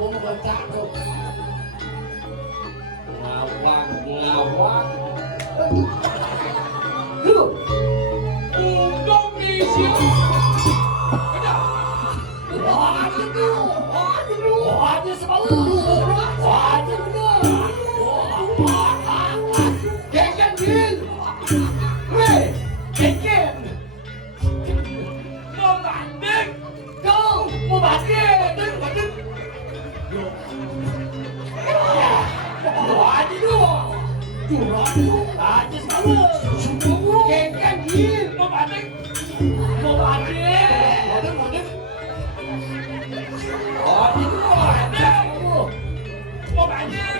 Aku mau cakep. Ngawang. Dulu. Indonesia. Aduh, semua. Aduh, bener. Genggen, Gil. Hei, genggen. Mau banding. Dong, mau banding. Aduh, aja semua. Genggen, Gil. Mau banding. Mau banding. Mau banding.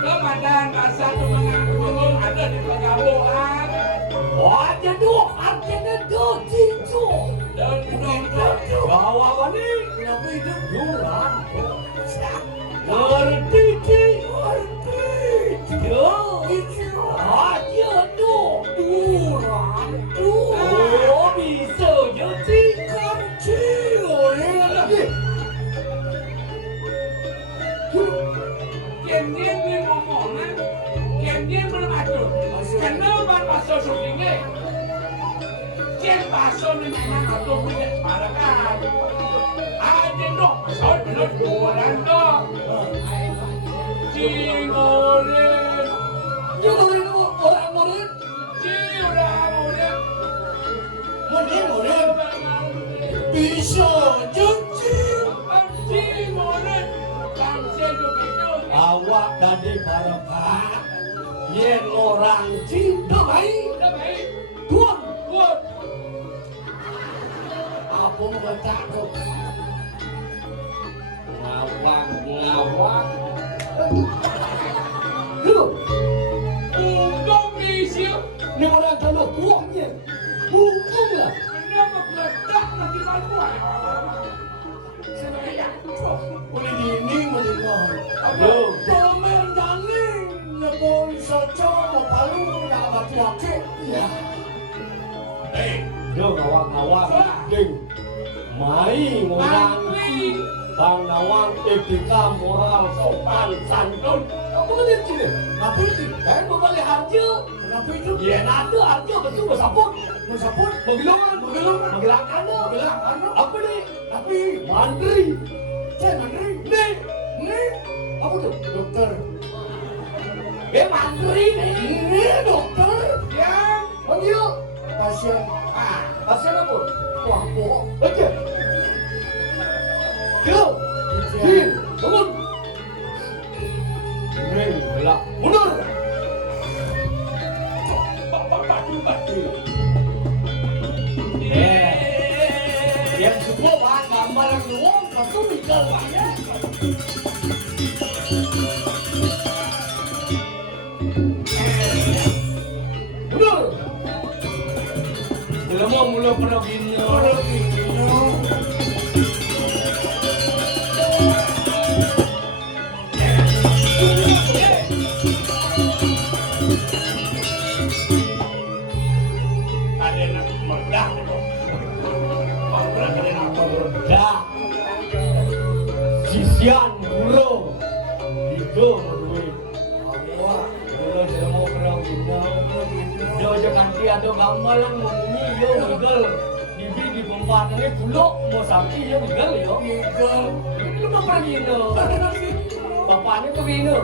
Ramadan masa mengagung ada di perkampungan. Dan Bawa nih, kenapa hidup duran? Ngerti. Aja dong, duran. Oh, bisa jadi kecil. Kenyan belum ngomongan, Kenyan belum atur. Kenapa masuk syutingnya? Ken masuk dengan atur punya separakan. Aja dong, masuk bener bulan dong. Cingolin, Orang-orang. Cingolin, Bisa jadi. Cingolin, bangsa begitu. Awak dari barokah, yen orang cinta baik. Udah baik, Tuan, buat. aku mau cakep. Ngawang. Dulu, Indonesia. ini orang kalau tuangnya, mungkin lah. Kenapa meledak nanti malu? Saya Boleh dinding, boleh ngomong. Ayo. Kalau main jaling, nebol soco, mau palu, nak batu akik. Ya. Yo ngawang-ngawang, ding. Mai ngurang bang nawang etika moral sopan santun. Kamu kan itu deh. Kenapa itu? Kan mau balik harga. Kenapa itu? Ya nada harga betul bersaput. Mobilan. Apa nih? Tapi mandiri. Saya mandiri. Nih. Apa tuh? Dokter. Mandiri nih. Ini dokter. yang Panggil pasien. Pasien apa? Wah, bohong. Oke. Kilo. Bangun. Ring, belak. Mundur. batu. Yang semua bahan gambar yang luang, satu mikal ya. Perogino. Ada yang meledak itu. Ada yang Meledak. Sisian burung. Itu menurut. Burung jelmo Perogino. Jojo kanti ada gambar yang ngomongnya yo migel. Bibi di pembantannya buluk mau sapi ya migel yo. Migel. Ini lu Perogino. Bapaknya Perogino.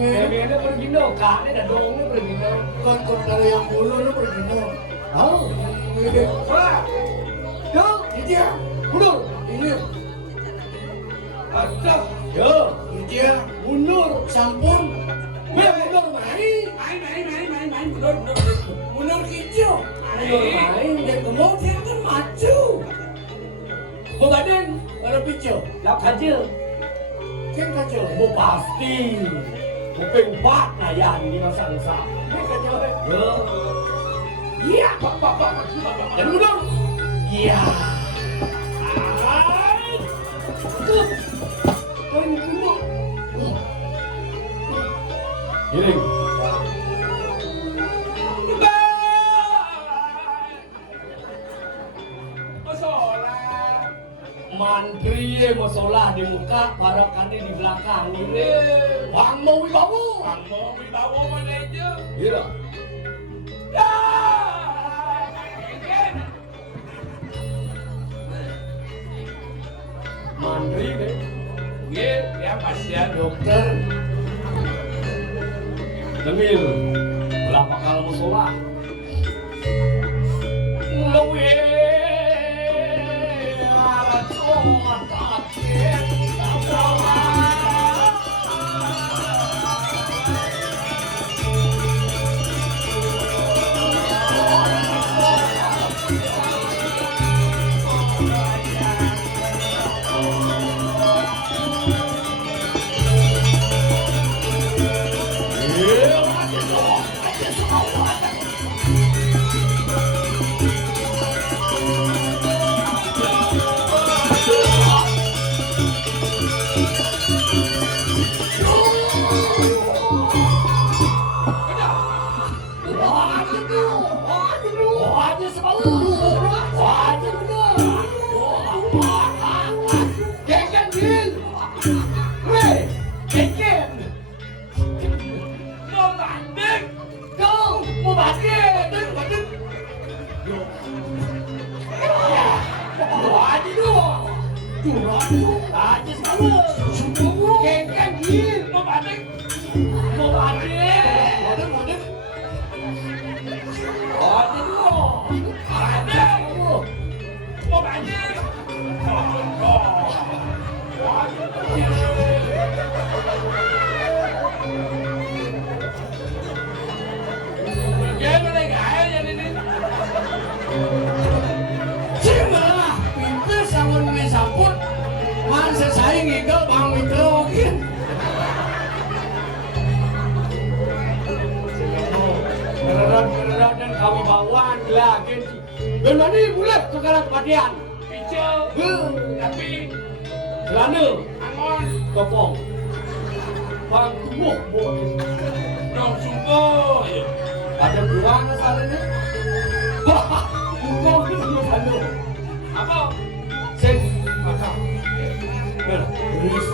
Bebeknya Perogino. Kakaknya dan dongnya Perogino. Kan kalau yang bulu lu pergi no. Oh. Wah, Yo. Iya, Bulur. ini ada. Yo. iya, Mundur. sampun. Weh mundur main. Main. Mundur hijau. Mundur main. Dan kemudian kan maju. Mau badan. Kalau hijau, Lap aja. kan kacau. Mau pasti. Mau pengpat nah ya ini masa-masa. Kan kacau. Yo. Iya, Pak. Dan mundur. Iya. Tuh. Dan mundur. Giring. Mantri masalah di muka, parakannya di belakang ini. Bang mau wibawa. Kamu wibawa mana aja? Iya. Ya. Mantri deh. Ya pasien. Dokter. Demil. Berapa kali masalah? Lebih. Dan kami bawaan lagi. Bermani boleh sekarang kematian. Hijau. Tapi Celana, angon. kopong. Bang tubuh boleh. Dong sungguh. Ada kurang asalnya. Wah, kau itu semua sana. Apa? Sen, maka. Terus.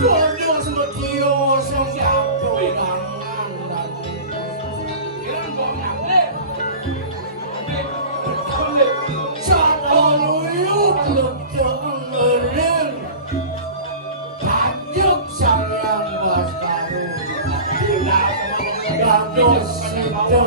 Tuan semua tio siang kewenangan dan Kira mau ngapre. Saat luyuk letengerin Tajuk sayang baskaru Gados itu